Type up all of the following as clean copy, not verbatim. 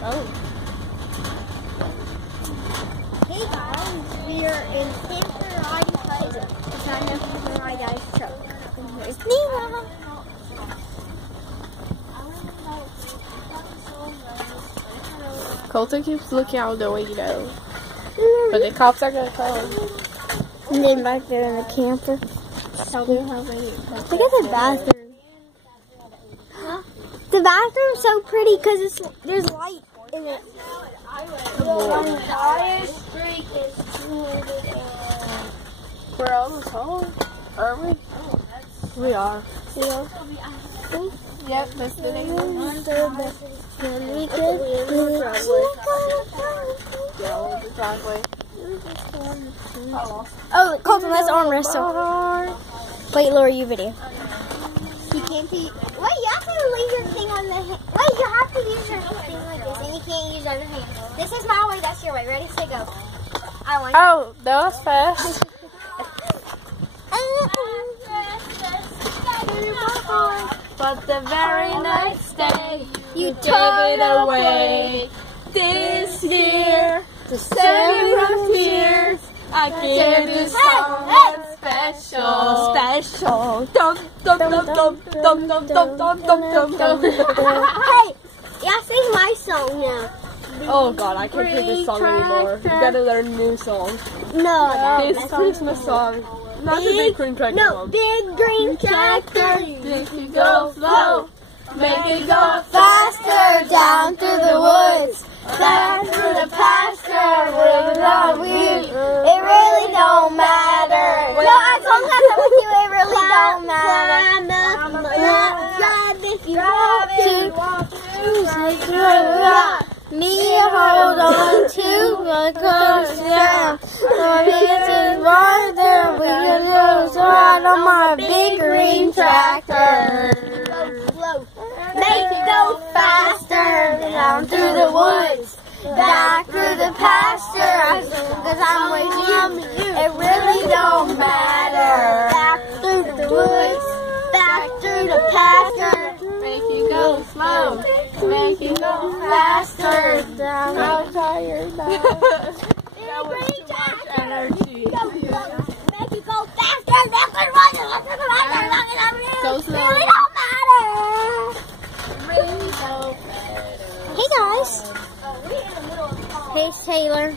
Oh. Hey guys, we are in Camper Ride because it's not enough to ride out of truck. And here's Nina. Colton keeps looking out the window. But the cops are gonna come. And then back there in the camper. Look at the bathroom. The bathroom's so pretty because there's light in it. We're almost home. Are we? We are. Yep, that's the name. The driveway. Oh, Colton, let's arm wrestle. Wait, Laura, you video. You can't be. Wait, you have to leave your thing on the hand. Wait, you have to use your thing like this, and you can't use your other hand. This is my way, that's your way. Ready, set, go. I want. Oh, that was fast. But the very next day, you gave it away. This year, to save you from tears, I give you something special. Special. Dum dum dum dum dum dum dum dum dum dum. Hey, yeah, sing my song now. Oh God, I can't hear this song anymore. You gotta learn new songs. No, This Christmas song. Not the big green tractor no, one. big green tractor. If you go slow, make it go Faster down through the woods, back through the pasture with love. It really don't matter. No, as long as I'm with you, it really don't matter. Drive if you want to. Me hold on to my clothes down. This is farther we can lose right on my big green tractor. Make it go faster down through the woods, back through the pasture. Cause I'm with you, it really don't matter. Back through the woods, back through the pasture. Make you go slow, make you go faster. I'm tired now. That was too much energy. Make you go faster, Go slow. really don't matter. Really don't Hey guys. Hey Taylor.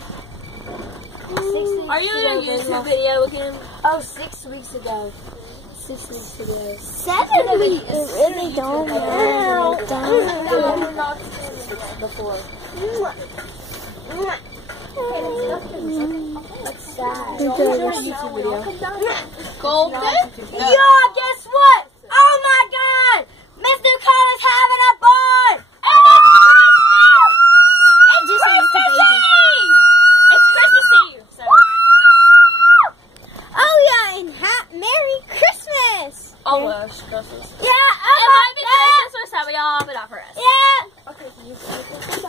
Are you in a YouTube video again? Oh, 6 weeks ago. 6 weeks ago. 7 weeks. It really don't matter. Before. That's sad. YouTube video. Golden? Yeah, guess what? Oh my God! Mr. Connor's having a barn! And it's Christmas Eve! It's Christmas Eve. So. Oh yeah, and Merry Christmas! Almost Christmas. Yeah, It might be Christmas for some of y'all, but not for us. yeah.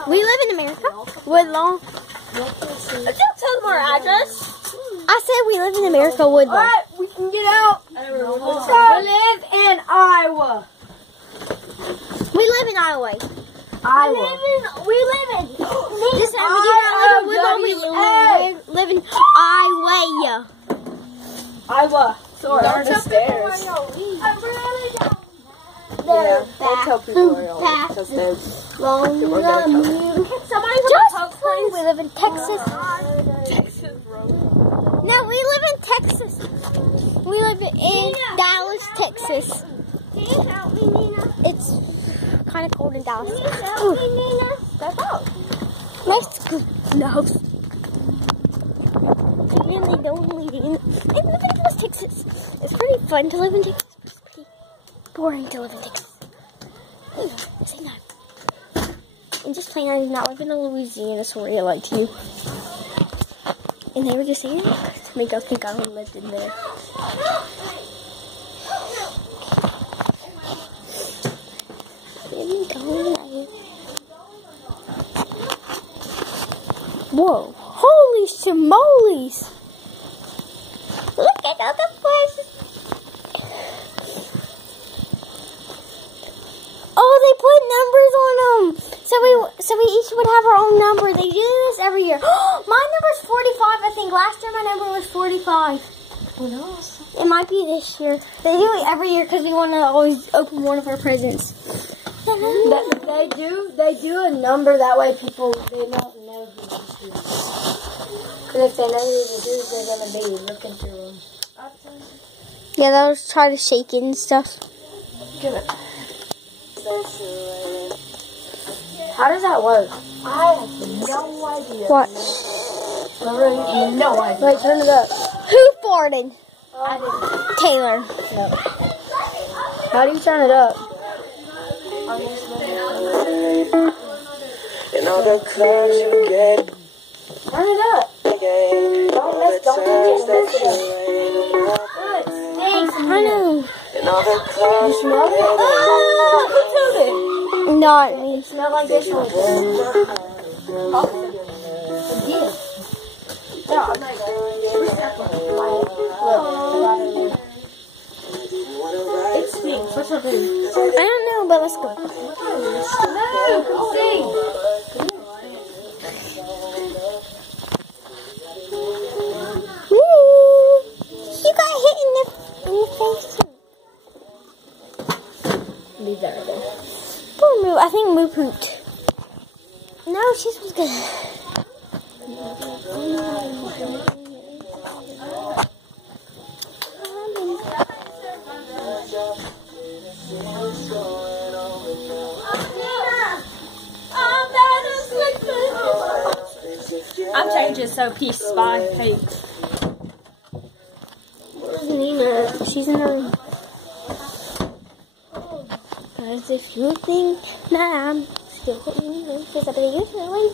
We live in America. Woodlawn. Don't tell them our address. I said we live in America, Woodlawn. Alright, we can get out. We live in Iowa. We live in Iowa. Iowa. We live in. Listen, we do not live in Woodlawn. We live in Iowa. Iowa. So we're the stairs. Yeah, don't tell people where y'all live, because they're people are gonna come. Somebody just we live in Texas. Texas Road. No, we live in Texas. We live in Dallas, Texas. Can you help me, Nina? It's kind of cold in Dallas. Can you help me, Nina? Step out. No. I really don't live in Dallas, Texas. It's pretty fun to live in Texas, but it's pretty boring to live in Texas. Say no. I'm just playing. I'm not living in Louisiana, sorry I lied to you. And they were just saying it to make us think I lived in there. Whoa. Holy schmolies. Look at all the places. Oh, they put numbers on them. So we each would have our own number. They do this every year. My number's 45. I think last year my number was 45. Who knows? It might be this year. They do it every year because we want to always open one of our presents. They do a number that way people they don't know who this is. Because if they know who this is, they're gonna be looking through them. Yeah, they'll try to shake it and stuff. Give it. How does that work? I have no idea. What? Literally no idea. Wait, turn it up. Who farted? I didn't. Taylor. No. How do you turn it up? In all the clubs you get, Turn it up. Don't mess it up. Thanks. I know. in all the clubs you Smell it? get. Who told it? Not me. It smelled like this one. It stinks. What's up, baby? I don't know, but let's go. No, come sing. Woo! You got hit in the face too. Leave that right there. Poor Moo. I think Moo pooped. No, she's was good. I'm changing so peace by hate. Where's Nina? She's in her room. Guys, if you think that I'm still hitting you, because I believe it's really